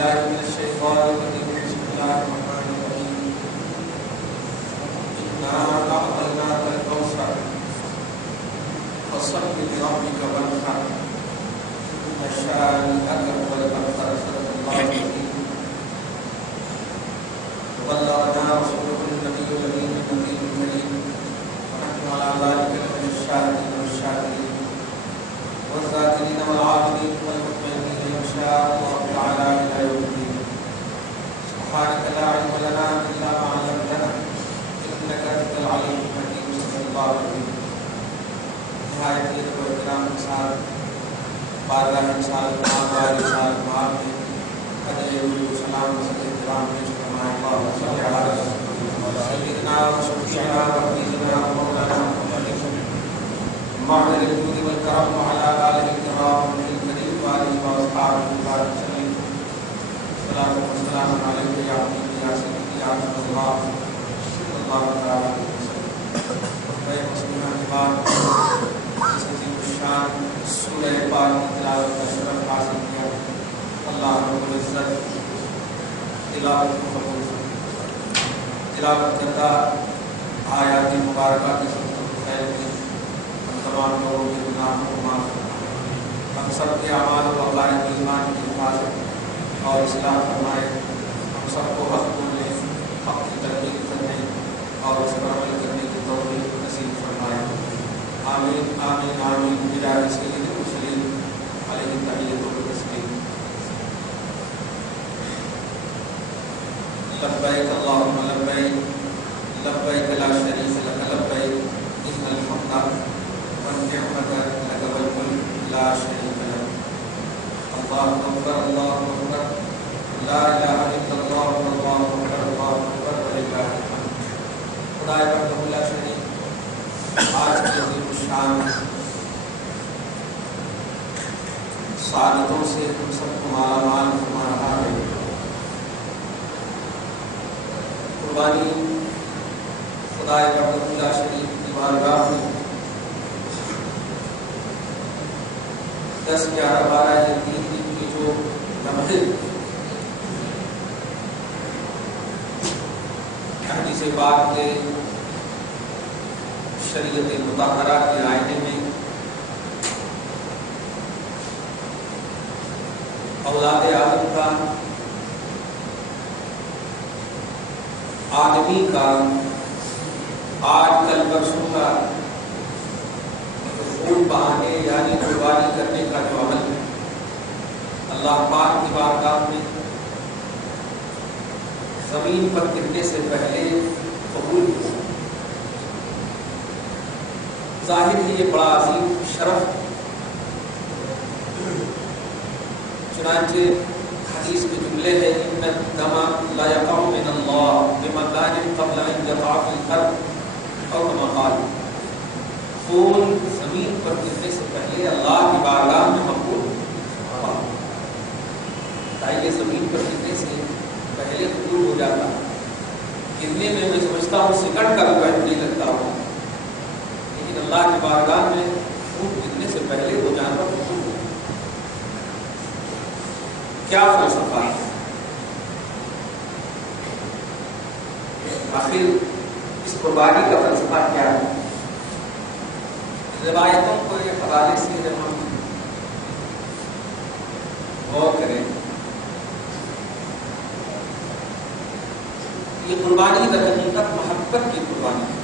بالله من الشيطان الرجيم بسم الله الرحمن الرحيم إنا أعطيناك الكوثر فصل لربك وانحر إن شانئك هو الأبتر صدق الله العظيم وبلغنا رسوله النبي الأمين النبي الكريم ونحن على ذلك من الشاهدين والشاكرين والذاكرين والعابدين والمطمئنين إن شاء الله تعالى إلى يوم الدين. سبحانك لا علم لنا إلا ما علمتنا إنك أنت العليم الحكيم. صدق الله العظيم. نہایت ادب و احترام کے ساتھ بارگاہ انسان معاذ انسان معاذ میں ادب و سلام و احترام پیش فرمائے. اللہ صلی علی سیدنا و شفیعنا و حبیبنا مولانا معدل الجود والکرم وعلى آلہ الکرام الکریم وآلہ واصحابہ وبارک وسلم. الصلاۃ والسلام علیک یا حبیبی یا سیدی یا رسول اللہ صلی اللہ تعالی علیہ وسلم. خطبہ مسلمہ کے بعد اس عظیم الشان سورہ پاک کی تلاوت کا شرف حاصل کیا. اللہ رب العزت تلاوت کو قبول فرمائے. تلاوت کردہ آیات مبارکہ کے سب خیر کی تمام لوگوں کے گناہوں کو معاف فرمائے. ہم سب کے اعمال و عقائد ایمان کی حفاظت اور اصلاح فرمائے. ہم سب کو حق بولنے حق کی ترغیب کرنے اور اس پر عمل کرنے کی توفیق نصیب فرمائے. آمین آمین آمین. بجاہ سید المرسلین علیہ التحیۃ والتسلیم. لبیک اللہم لبیک لبیک لا شریک لک لبیک ان الحمد والنعمة لك والملك لا شريك لك. الله أكبر الله أكبر لا إله إلا الله والله أكبر الله أكبر ولله الحمد. خدائے وحدہ لا شریک آج کی عظیم الشان سعادتوں سے ہم سب کو مالا مال فرما رہا ہے. قربانی خدائے وحدہ لا شریک کی بارگاہ میں 10 11 12 یا 3 دن کی جو لمحے حدیث پاک کے شریعت مطہرہ کے آئینے میں اولاد آدم کا آدمی کا آج کل برسوں کا خون بہانے یعنی قربانی کرنے کا جو عمل ہے اللہ پاک کی بارگاہ میں زمین پر گرنے سے پہلے قبول ہوا. ظاہر ہے یہ بڑا عظیم شرف. چنانچہ حدیث کے جملے ہیں ان الدم لا يقع من الله بمكان قبل ان يقع في الارض او كما قال. خون زمین پر گرنے سے پہلے اللہ کی بارگاہ میں مقبول ہوا. یہ زمین پر گرنے سے پہلے قبول ہو جاتا. گرنے میں سمجھتا ہوں سکڑ کر ہوا نہیں لگتا ہوں، لیکن اللہ کی بارگاہ میں خون گرنے سے پہلے وہ جانور قبول ہوا. کیا فلسفہ ہے آخر اس قربانی کا فلسفہ کیا ہے؟ روایتوں کو ایک حوالے سے جب ہم غور کریں، یہ قربانی در حقیقت محبت کی قربانی ہے،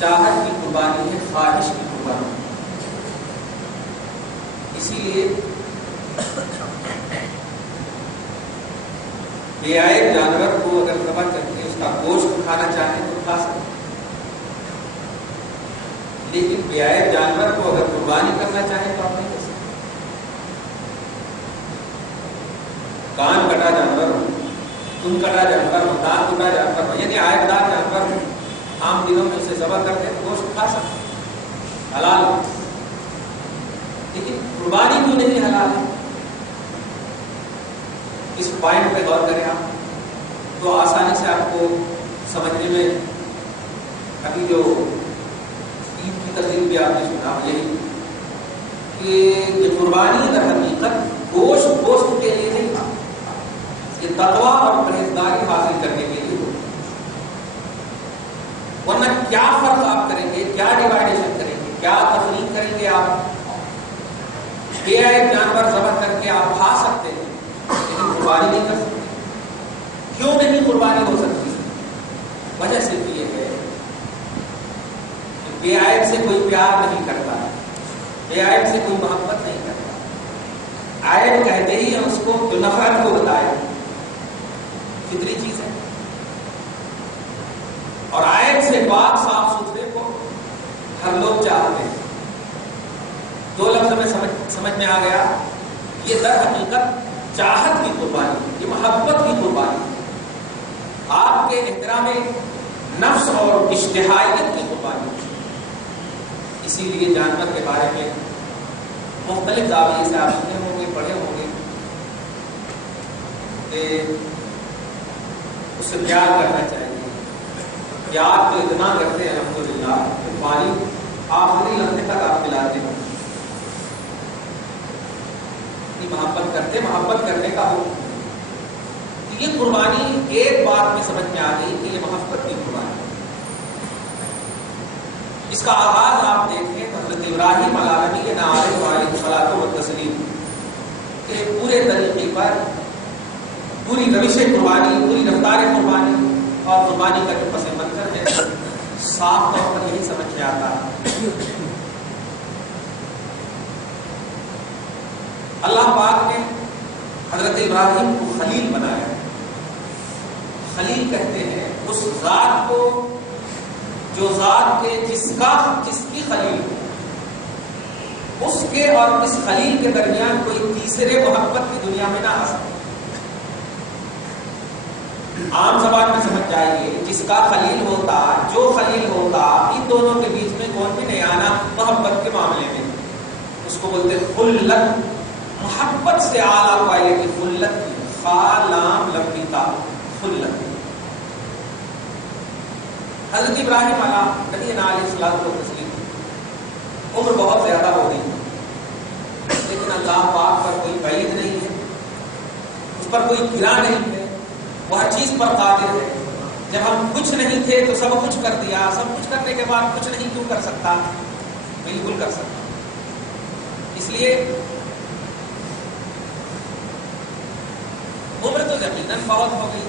چاہت کی قربانی ہے، خواہش کی قربانی ہے. اسی لیے بے عیب جانور کو اگر ذبح کر کے اس کا گوشت کھانا چاہیں تو کھا سکتے، لیکن بے عیب جانور کو اگر قربانی کرنا چاہیں تو آپ نہیں کر سکتے. کان کٹا جانور ہو، تم کٹا جانور ہو، دانت ٹوٹا جانور ہو، یعنی عیب دار جانور ہو، عام دنوں میں اسے ذبح کرتے ہیں گوشت کھا سکتے، حلال ہو. لیکن قربانی کیوں نہیں حلال ہے؟ اس پوائنٹ پہ غور کریں آپ تو آسانی سے آپ کو سمجھنے میں. ابھی جو عید کی تقریب بھی آپ نے سنا یہی کہ قربانی در حقیقت گوشت کے لیے نہیں تھا، یہ تقویٰ اور پرہیزگاری حاصل کرنے کے لیے ہو. ورنہ کیا فرق آپ کریں گے، کیا ڈیوائڈیشن کریں گے، کیا تفریق کریں گے؟ آپ بے عیب جانور ذبح کر کے آپ کھا سکتے ہیں لیکن قربانی نہیں کر سکتے. کیوں نہیں قربانی ہو سکتی؟ وجہ صرف یہ ہے کہ بے عیب سے کوئی پیار نہیں کرتا، بے عیب سے کوئی محبت نہیں کرتا. عیب کہتے ہی ہم اس کو جو نفرت کو بتائے، فطری چیز ہے. اور عیب سے پاک صاف ستھرے کو ہر لوگ چاہتے ہیں. دو لفظ میں سمجھ میں آ گیا. یہ در حقیقت چاہت کی قربانی، یہ محبت کی قربانی، آپ کے احترام نفس اور اشتہائیت کی قربانی. اسی لیے جانور کے بارے میں مختلف زاویے سے آپ سنے ہوں گے، پڑھے ہوں گے کہ اس سے پیار کرنا چاہیے. پیار تو اتنا کرتے ہیں الحمدللہ کہ پانی آخری لمحے تک آپ پلاتے ہوں. محبت کرتے، محبت کرنے کا حکم. یہ قربانی ایک بات میں سمجھ میں آ گئی کہ یہ محبت کی قربانی. اس کا آغاز آپ دیکھیں تو حضرت ابراہیم علیہ الصلوۃ والتسلیم کے پورے طریقے پر پوری روش قربانی، پوری رفتار قربانی اور قربانی کا جو پس منظر ہے صاف طور پر یہی سمجھ میں آتا ہے. اللہ پاک نے حضرت ابراہیم کو خلیل بنایا. خلیل کہتے ہیں اس ذات کو جو ذات کے جس کی خلیل ہو، اس کے اور اس خلیل کے درمیان کوئی تیسرے محبت کی دنیا میں نہ آ سکے. عام زبان میں سمجھ جائیے، جس کا خلیل ہوتا، جو خلیل ہوتا، ان دونوں کے بیچ میں کون بھی نہیں آنا محبت کے معاملے میں. اس کو بولتے خلت. محبت سے اعلیٰ پائے کی خلت کی، خا لام لمبی تا خلت. حضرت ابراہیم علیہ السلام کو تسلیم عمر بہت زیادہ ہو گئی، لیکن اللہ پاک پر کوئی بعید نہیں ہے، اس پر کوئی گرا نہیں ہے، وہ ہر چیز پر قادر ہے. جب ہم کچھ نہیں تھے تو سب کچھ کر دیا، سب کچھ کرنے کے بعد کچھ نہیں کیوں کر سکتا؟ بالکل کر سکتا. اس لیے عمر تو یقیناً بہت ہو گئی.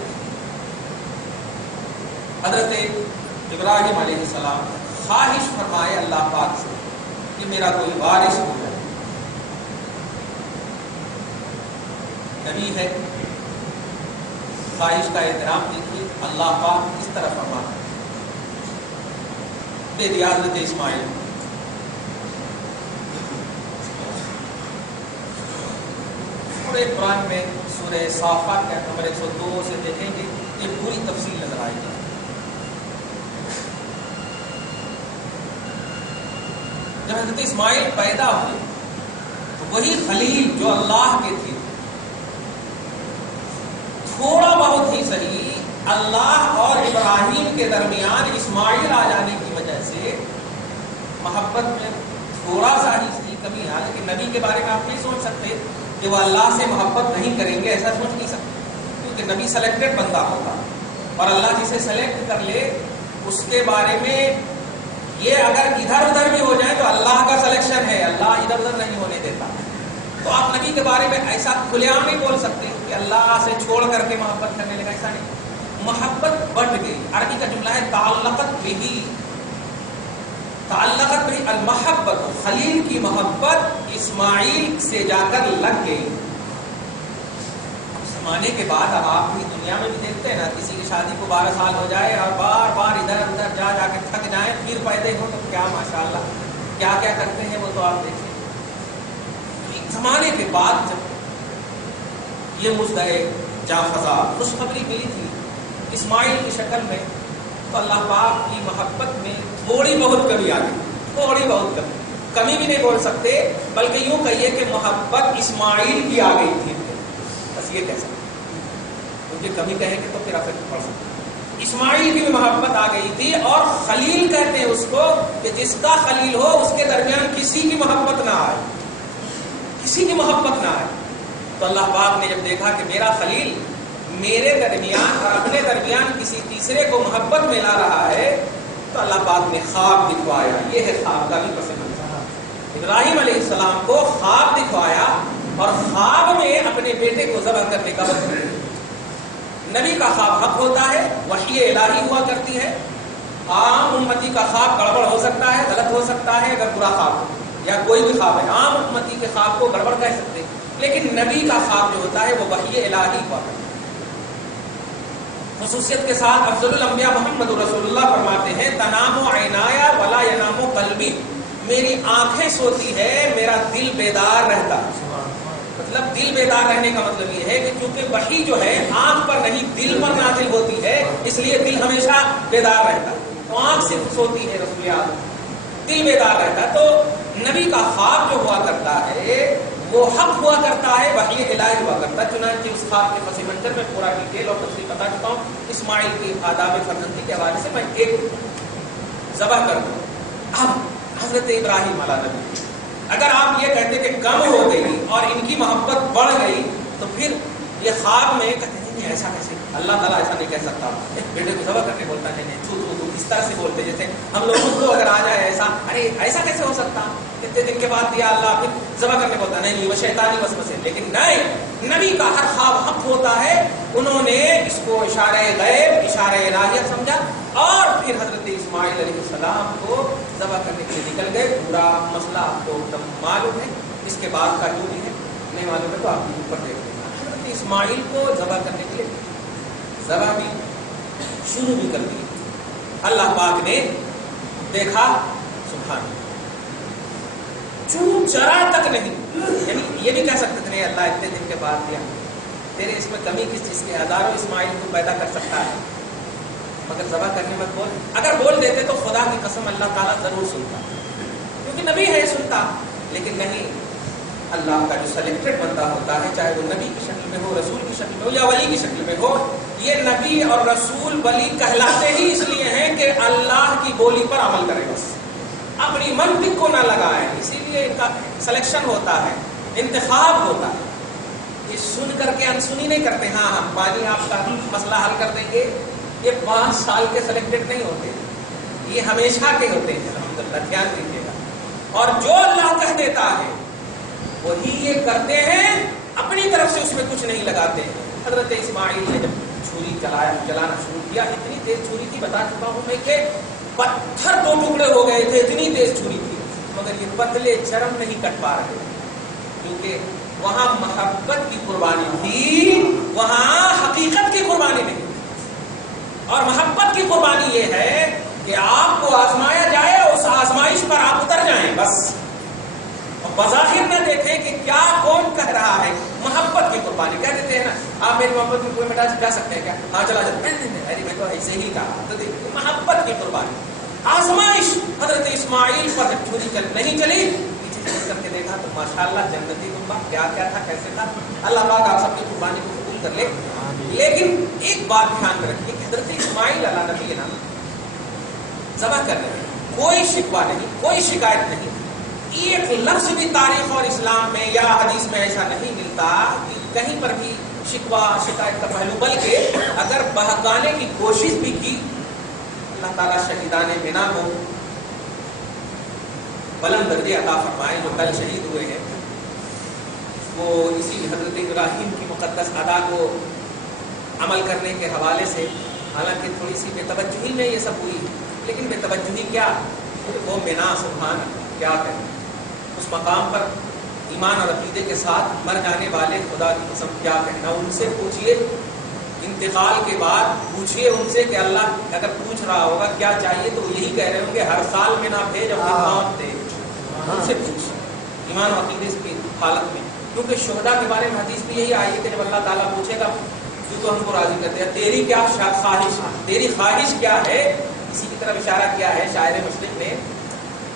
حضرت ابراہیم علیہ السلام خواہش فرمائے اللہ پاک سے کہ میرا کوئی وارث ہو جائے. نبی ہے، خواہش کا احترام دیکھیے. اللہ پاک اس طرح فرماتا دے دیا حضرت اسماعیل. پورے قرآن میں سورہ صافات کا نمبر 102 سے دیکھیں گے یہ پوری تفصیل نظر آئے گی. جب حضرت اسماعیل پیدا ہوئے تو وہی خلیل جو اللہ کے تھے، تھوڑا بہت ہی صحیح اللہ اور ابراہیم کے درمیان اسماعیل آ جانے کی وجہ سے محبت میں تھوڑا سا ہی کمی آ. لیکن نبی کے بارے میں آپ نہیں سوچ سکتے کہ وہ اللہ سے محبت نہیں کریں گے، ایسا سوچ نہیں سکتے، کیونکہ نبی سلیکٹڈ بندہ ہوگا اور اللہ جسے سلیکٹ کر لے اس کے بارے میں یہ اگر ادھر ادھر بھی ہو جائے تو اللہ کا سلیکشن ہے، اللہ ادھر ادھر نہیں ہونے دیتا. تو آپ نبی کے بارے میں ایسا کھلے عام نہیں بول سکتے کہ اللہ سے چھوڑ کر کے محبت کرنے لگا، ایسا نہیں. محبت بٹ گئی. عربی کا جملہ ہے تعلقت بھی، تعلقت بھی المحبت. خلیل کی محبت اسماعیل سے جا کر لگ گئی. زمانے کے بعد اب آپ بھی دنیا میں بھی دیکھتے ہیں نا، کسی کی شادی کو 12 سال ہو جائے اور بار بار ادھر ادھر جا جا کے تھک جائیں، پھر پیدا ہو تو کیا ماشاءاللہ کیا کیا کرتے ہیں وہ تو آپ دیکھیں. زمانے کے بعد جب یہ مزدے جاں فضا خوشخبری ملی تھی اسماعیل کی شکل میں، تو اللہ پاک کی محبت میں تھوڑی بہت کمی آ گئی. تھوڑی بہت کمی بھی نہیں بول سکتے، بلکہ یوں کہیے کہ محبت اسماعیل کی آ گئی تھی، بس یہ کہہ سکتے. کیونکہ کمی کہیں گے تو پھر افیکٹ پڑ سکتا. اسماعیل کی بھی محبت آ گئی تھی. اور خلیل کہتے ہیں اس کو کہ جس کا خلیل ہو اس کے درمیان کسی کی محبت نہ آئے، کسی کی محبت نہ آئے. تو اللہ پاک نے جب دیکھا کہ میرا خلیل میرے درمیان اور اپنے درمیان کسی تیسرے کو محبت میں لا رہا ہے تو اللہ پاک نے خواب دکھوایا. یہ ہے خواب کا بھی پس منظر. ابراہیم علیہ السلام کو خواب دکھوایا اور خواب میں اپنے بیٹے کو ذبح کرنے کا حکم دیا. نبی کا خواب حق ہوتا ہے, وحی الہی ہوا کرتی ہے. عام امتی کا خواب گڑبڑ ہو سکتا ہے, غلط ہو سکتا ہے اگر برا خواب ہو, یا کوئی بھی خواب ہے. عام امتی کے خواب کو گڑبڑ کہہ سکتے ہیں, لیکن نبی کا خواب جو ہوتا ہے وہ وحی الہی ہوا کرتا ہے. خصوصیت کے ساتھ افضل الانبیاء محمد رسول اللہ فرماتے ہیں تنام عینایا ولا ینام قلبی, میری آنکھیں سوتی ہے میرا دل بیدار رہتا. مطلب دل بیدار رہنے کا مطلب یہ ہے کہ چونکہ وحی جو ہے آنکھ پر نہیں دل پر نازل ہوتی ہے, اس لیے دل ہمیشہ بیدار رہتا. تو آنکھ صرف سوتی ہے رسول اللہ, دل بیدار رہتا. تو نبی کا خواب جو ہوا کرتا ہے وہ حق ہوا کرتا ہے, وحی الہی ہوا کرتا ہے. چنانچہ اس خواب کے پس منظر میں پورا ڈیٹیل اور تفصیل بتا چکا ہوں. اسماعیل کی آداب فرزندی کے حوالے سے میں ایک ذبح کر دوں. اب حضرت ابراہیم علیہ نبی, اگر آپ یہ کہتے کہ کم ہو گئی اور ان کی محبت بڑھ گئی تو پھر یہ خواب میں کہتے ہیں ایسا کیسے, اللہ تعالیٰ ایسا نہیں کہہ سکتا. بیٹے کو ذبح کرنے بولتا ہے نہیں تو اس طرح سے بولتے جیسے ہم لوگوں کو اگر آ جائے ایسا, ارے ایسا کیسے ہو سکتا, کتنے دن کے بعد دیا اللہ, پھر ذبح کرنے بولتا نہیں وہ شیطانی وسوسے. لیکن نہیں, نبی کا ہر خواب حق ہوتا ہے. انہوں نے اس کو اشارہ غیب, اشارہ الہیت سمجھا اور پھر حضرت اسماعیل علیہ السلام کو ذبح کرنے کے لیے نکل گئے. پورا مسئلہ آپ کو معلوم ہے, اس کے بعد کا جو بھی ہے نہیں معلوم ہے تو آپ اوپر دیکھ لیں. حضرت اسماعیل کو ذبح کرنے کے لیے ذبح بھی شروع بھی کر دی. اللہ پاک نے دیکھا سبحان چون چرا تک نہیں, یعنی یہ بھی کہہ سکتے تھے اللہ اتنے دن کے بعد دیا, تیرے اس میں کمی کس چیز کی, ہزاروں اسماعیل کو پیدا کر سکتا ہے مگر ذبح کرنے مت بول. اگر بول دیتے تو خدا کی قسم اللہ تعالیٰ ضرور سنتا, کیونکہ نبی ہے سنتا. لیکن نہیں, اللہ کا جو سلیکٹڈ بندہ ہوتا ہے, چاہے وہ نبی کی شکل میں ہو, رسول کی شکل میں ہو یا ولی کی شکل میں ہو, یہ نبی اور رسول ولی کہلاتے ہی اس لیے ہیں کہ اللہ کی بولی پر عمل کرے, بس اپنی منطق کو نہ لگائے. اسی لیے ان کا سلیکشن ہوتا ہے, انتخاب ہوتا ہے. یہ سن کر کے انسنی نہیں کرتے, ہاں ہم پانی آپ کا مسئلہ حل کر دیں گے. یہ 5 سال کے سلیکٹڈ نہیں ہوتے, یہ ہمیشہ کے ہوتے ہیں. الحمدللہ دھیان دیجیے گا. اور جو اللہ کہہ دیتا ہے وہی یہ کرتے ہیں, اپنی طرف سے اس میں کچھ نہیں لگاتے. حضرت اسماعیل نے جب چھری چلانا شروع کیا, اتنی تیز چھری تھی, بتا چکا ہوں میں کہ پتھر 2 ٹکڑے ہو گئے تھے, اتنی تیز چھری تھی. مگر یہ پتلے چرم نہیں کٹ پا رہے, کیونکہ وہاں محبت کی قربانی تھی, وہاں حقیقت کی قربانی نہیں. اور محبت کی قربانی یہ ہے کہ آپ کو آزمایا جائے, اس آزمائش پر آپ اتر جائیں بس, اور بظاہر نہ دیکھیں کہ کیا کون کہہ رہا ہے. محبت کی قربانی کہہ دیتے ہیں نا, آپ میری محبت میں کوئی مٹا جا سکتے ہیں کیا, ہاں چلا جاتا ہے, میں تو ایسے ہی کہا. تو دیکھیے محبت کی قربانی, آزمائش. حضرت اسماعیل پر چھری نہیں چلی, پیچھے کر کے دیکھا تو ماشاءاللہ جنتی تمبا کیا کیا تھا, کیسے تھا. اللہ پاک آپ سب کی قربانی کو قبول کر لے. لیکن ایک بات دھیان میں رکھیے کہ حضرت اسماعیل علیہ نبی نا ذبح کرنے میں کوئی شکوہ نہیں, کوئی شکایت نہیں. ایک لفظ بھی تاریخ اور اسلام میں یا حدیث میں ایسا نہیں ملتا کہ کہیں پر بھی شکوہ شکایت کا پہلو, بلکہ اگر بہکانے کی کوشش بھی کی, اللہ تعالیٰ شہیدان بنا کو بلند درجے عطا فرمائے. جو کل شہید ہوئے ہیں وہ اسی حضرت ابراہیم کی مقدس ادا کو عمل کرنے کے حوالے سے, حالانکہ تھوڑی سی بے توجہی میں یہ سب ہوئی, لیکن بے توجہی کیا, وہ منا سبحان کیا کہیں, اس مقام پر ایمان اور عقیدے کے ساتھ مر جانے والے خدا کی قسم کیا کہنا. ان سے پوچھئے انتقال کے بعد, پوچھئے ان سے کہ اللہ اگر پوچھ رہا ہوگا کیا چاہیے تو وہ یہی کہہ رہے ہوں گے ہر سال میں نہ بھیج اپنی موت دے. ان سے پوچھ ایمان اور عقیدے کی حالت میں, کیونکہ شہداء کے بارے میں حدیث بھی یہی آئی ہے کہ جب اللہ تعالیٰ پوچھے گا تو ہم کو راضی کرتے ہیں, تیری کیا خواہش, تیری خواہش کیا ہے. اسی کی طرف اشارہ کیا ہے شاعر مسلم نے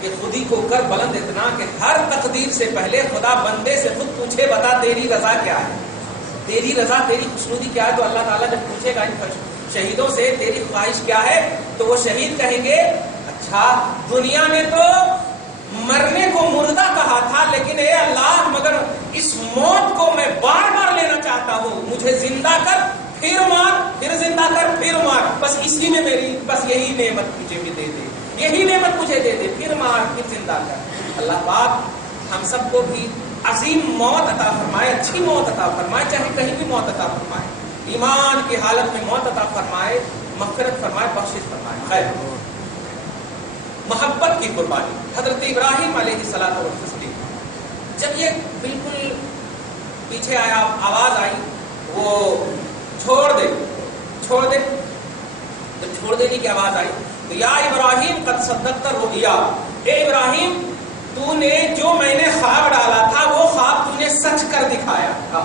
کہ خودی کو کر بلند اتنا کہ ہر تقدیر سے پہلے خدا بندے سے خود پوچھے بتا تیری رضا کیا ہے, تیری رضا تیری خوشنودی کیا ہے. تو اللہ تعالیٰ جب پوچھے گا ان شہیدوں سے تیری خواہش کیا ہے تو وہ شہید کہیں گے اچھا دنیا میں تو مرنے کو مردہ کہا تھا, لیکن اے اللہ مگر اس موت کو میں بار مجھے زندہ کر پھر مار، پھر زندہ کر پھر مار، بس اسی میں میری بس یہی نعمت مجھے بھی دے دے، یہی نعمت مجھے دے دے، پھر مار پھر زندہ کر۔ اللہ پاک ہم سب کو بھی عظیم موت عطا فرمائے، اچھی موت عطا فرمائے، چاہے کہیں بھی موت عطا فرمائے، ایمان کی حالت میں موت عطا فرمائے، مغفرت فرمائے، بخشش فرمائے۔ خیر، محبت کی قربانی حضرت ابراہیم علیہ الصلوۃ والتسلیم، جب یہ بالکل پیچھے آیا، آواز آئی وہ چھوڑ دے جب چھوڑ دینے کی آواز آئی تو یا ابراہیم قد صدقت الرؤیا، اے ابراہیم تو نے جو میں نے خواب ڈالا تھا وہ خواب تو نے سچ کر دکھایا۔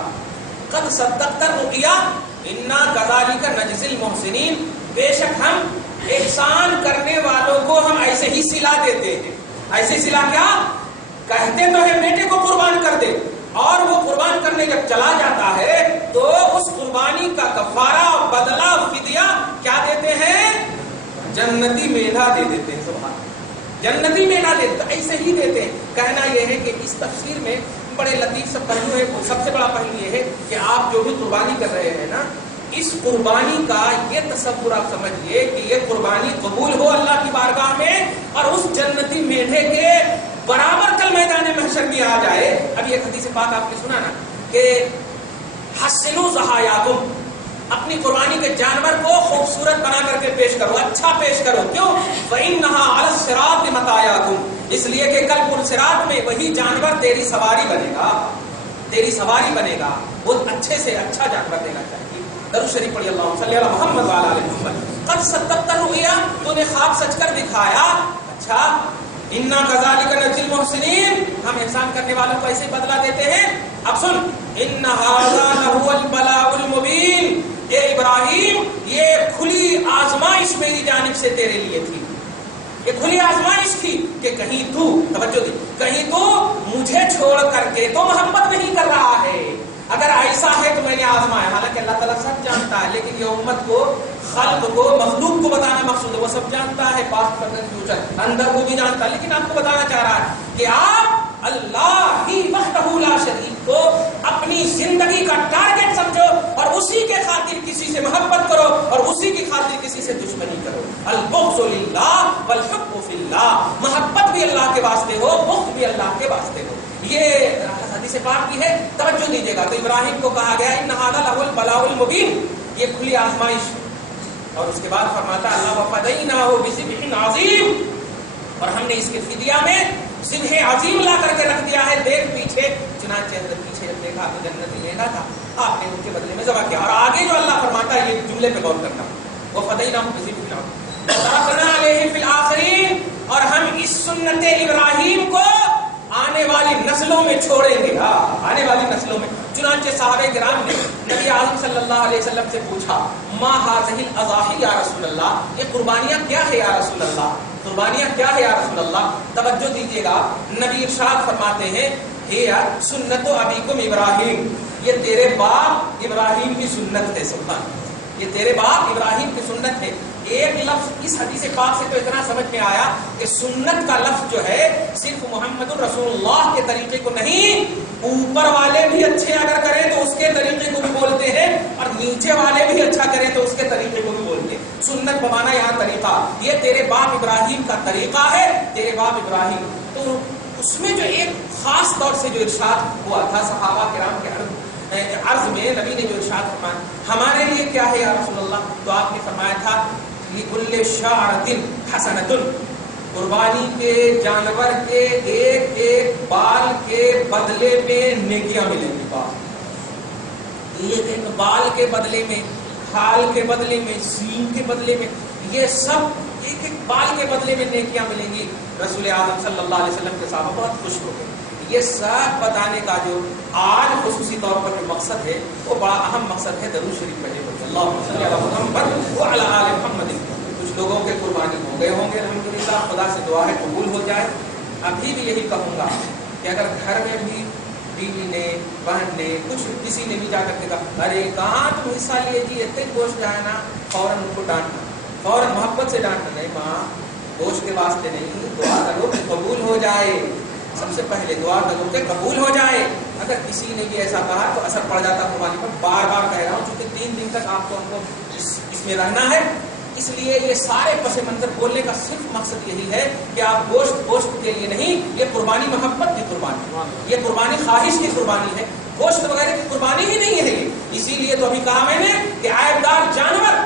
قد صدقت الرؤیا انا کذالک نجزی المحسنین، بے شک ہم احسان کرنے والوں کو ہم ایسے ہی صلہ دیتے ہیں۔ ایسے صلہ کیا کہتے تو ہے بیٹے کو قربان کر دے، اور وہ قربان کرنے جب چلا جاتا ہے تو اس قربانی کا کفارہ، بدلہ، فدیہ کیا دیتے ہیں؟ جنتی میلہ دے دیتے ہیں۔ سبحان اللہ، جنتی میلہ دیتے، ایسے ہی دیتے ہیں۔ کہنا یہ ہے کہ اس تفسیر میں بڑے لطیف سا پہلو ہے، سب سے بڑا پہلو یہ ہے کہ آپ جو بھی قربانی کر رہے ہیں نا، اس قربانی کا یہ تصور آپ سمجھیے کہ یہ قربانی قبول ہو اللہ کی بارگاہ میں، اور اس جنتی میٹھے کے برابر کل میدان محشر میں آ جائے۔ ابھی ایک حدیث پاک آپ نے سنا نا کہ حسنوا ضحایاکم، اپنی قربانی کے جانور کو خوبصورت بنا کر کے پیش کرو، اچھا پیش کرو۔ کیوں؟ فإنها علی الصراط مطایاکم، اس لیے کہ کل پرصراط میں وہی جانور تیری سواری بنے گا، تیری سواری بنے گا۔ بہت اچھے سے اچھا جانور دینا چاہیے۔ درود شریف پڑھی، اللہم صلی علی محمد وعلی آل محمد۔ قد صدقت الرؤیا، تو نے خواب سچ کر دکھایا۔ اچھا، انا کذالک نجزی المحسنین، ہم احسان کرنے والوں کو ایسے ہی بدلہ دیتے ہیں۔ اب سن، ان ھذا لہو البلاء المبین، اے ابراہیم یہ کھلی آزمائش میری جانب سے تیرے لیے تھی، یہ کھلی آزمائش تھی کہ کہیں تو، توجہ دی، کہیں تو مجھے چھوڑ کر کے تو محبت نہیں کر رہا ہے۔ اگر ایسا ہے تو میں نے آزمایا، حالانکہ اللہ تعالیٰ سب جانتا ہے، لیکن یہ امت کو، خلق کو، مخلوق کو بتانا مقصود ہے۔ وہ سب جانتا ہے، پاسٹ پریزنٹ فیوچر اندر وہ بھی جانتا ہے، لیکن آپ کو بتانا چاہ رہا ہے کہ آپ اللہ ہی وحدہ لا شریک کو اپنی زندگی کا ٹارگٹ سمجھو، اور اسی کے خاطر کسی سے محبت کرو، اور اسی کی خاطر کسی سے دشمنی کرو۔ البغض للہ والحب فی اللہ، محبت بھی اللہ کے واسطے ہو، بغض بھی اللہ کے واسطے ہو۔ یہ حدیث پاک بھی ہے، توجہ دیجیے گا۔ تو ابراہیم کو کہا گیا ان ھذا لہو البلاء المبین، یہ کھلی آزمائش، اور اس کے بعد فرماتا اللہ وفدیناہ بذبح عظیم، اور ہم نے اس کے فدیہ میں ذبح عظیم لا کر کے رکھ دیا ہے۔ دیکھ پیچھے، چنانچہ حضرت پیچھے جب دیکھا تو جنتی میلہ تھا، آپ نے ان کے بدلے میں ذبح کیا۔ اور آگے جو اللہ فرماتا ہے، یہ جملے پہ غور کرنا، وفدیناہ بذبح عظیم وترکنا علیہ فی الآخرین، اور ہم اس سنت ابراہیم کو آنے والی نسلوں میں چھوڑیں گے، آنے والی نسلوں میں۔ چنانچہ صحابہ کرام نے نبی اعظم صلی اللہ علیہ وسلم سے پوچھا ما هذه الاضاحی یا رسول اللہ، یہ قربانیاں کیا ہے یا رسول اللہ، قربانیاں کیا ہے یا رسول اللہ؟ توجہ دیجیے گا، نبی ارشاد فرماتے ہیں ہے سنت ابیکم ابراہیم، یہ تیرے باپ ابراہیم کی سنت ہے۔ سبحان، یہ تیرے باپ ابراہیم کی سنت ہے۔ ایک لفظ اس حدیث پاک سے تو اتنا سمجھ میں آیا کہ سنت کا لفظ جو ہے صرف محمد الرسول اللہ کے طریقے کو نہیں، اوپر والے بھی اچھے اگر کریں تو اس کے طریقے کو بھی بولتے ہیں، اور نیچے والے بھی اچھا کریں تو اس کے طریقے کو بھی بولتے ہیں۔ سنت بمانا یہاں طریقہ، یہ تیرے باپ ابراہیم کا طریقہ ہے، تیرے باپ ابراہیم۔ تو اس میں جو ایک خاص طور سے جو ارشاد ہوا تھا صحابہ کرام کے عرض میں، نبی نے جو ارشاد فرمایا ہمارے لیے کیا ہے یا رسول اللہ، تو آپ نے فرمایا تھا لِكُلِّ شَعْرَةٍ حَسَنَةٌ، قربانی کے جانور کے ایک ایک بال کے بدلے میں نیکیاں ملیں گی۔ ایک ایک بال کے بدلے میں، کھال کے بدلے میں، سینگ کے بدلے میں، یہ سب ایک ایک بال کے بدلے میں نیکیاں ملیں گی۔ رسول اعظم صلی اللہ علیہ وسلم کے صحابہ بہت خوش ہو گئے۔ یہ سب بتانے کا جو آج خصوصی طور پر جو مقصد ہے وہ بڑا اہم مقصد ہے۔ درود شریف پڑھے اللہم صلی علی محمد وعلی آل محمد۔ کچھ لوگوں کے قربانی ہو گئے ہوں گے الحمدللہ، خدا سے دعا ہے قبول ہو جائے۔ ابھی بھی یہی کہوں گا کہ اگر گھر میں بھی بیوی نے، بہن نے، کچھ کسی نے بھی جا کر کے کہا ارے کہاں تم حصہ لیے جی، اتنے گوشت جائے نا، فوراً ان کو ڈانٹنا، فوراً محبت سے ڈانٹنا، نہیں ماں گوشت کے واسطے نہیں، دعا کرو کہ قبول ہو جائے، سب سے پہلے دعا کرو کہ قبول ہو جائے۔ اگر کسی نے بھی ایسا کہا تو اثر پڑ جاتا قربانی پر. بار بار کہہ رہا ہوں کیونکہ 3 دن تک آپ کو ہم کو اس میں رہنا ہے، اس لیے یہ سارے پس منظر بولنے کا صرف مقصد یہی ہے کہ آپ گوشت کے لیے نہیں، یہ قربانی محبت کی قربانی، یہ قربانی خواہش کی قربانی ہے، گوشت وغیرہ کی قربانی ہی نہیں ہے یہ. اسی لیے تو ابھی کہا میں نے کہ عیب دار جانور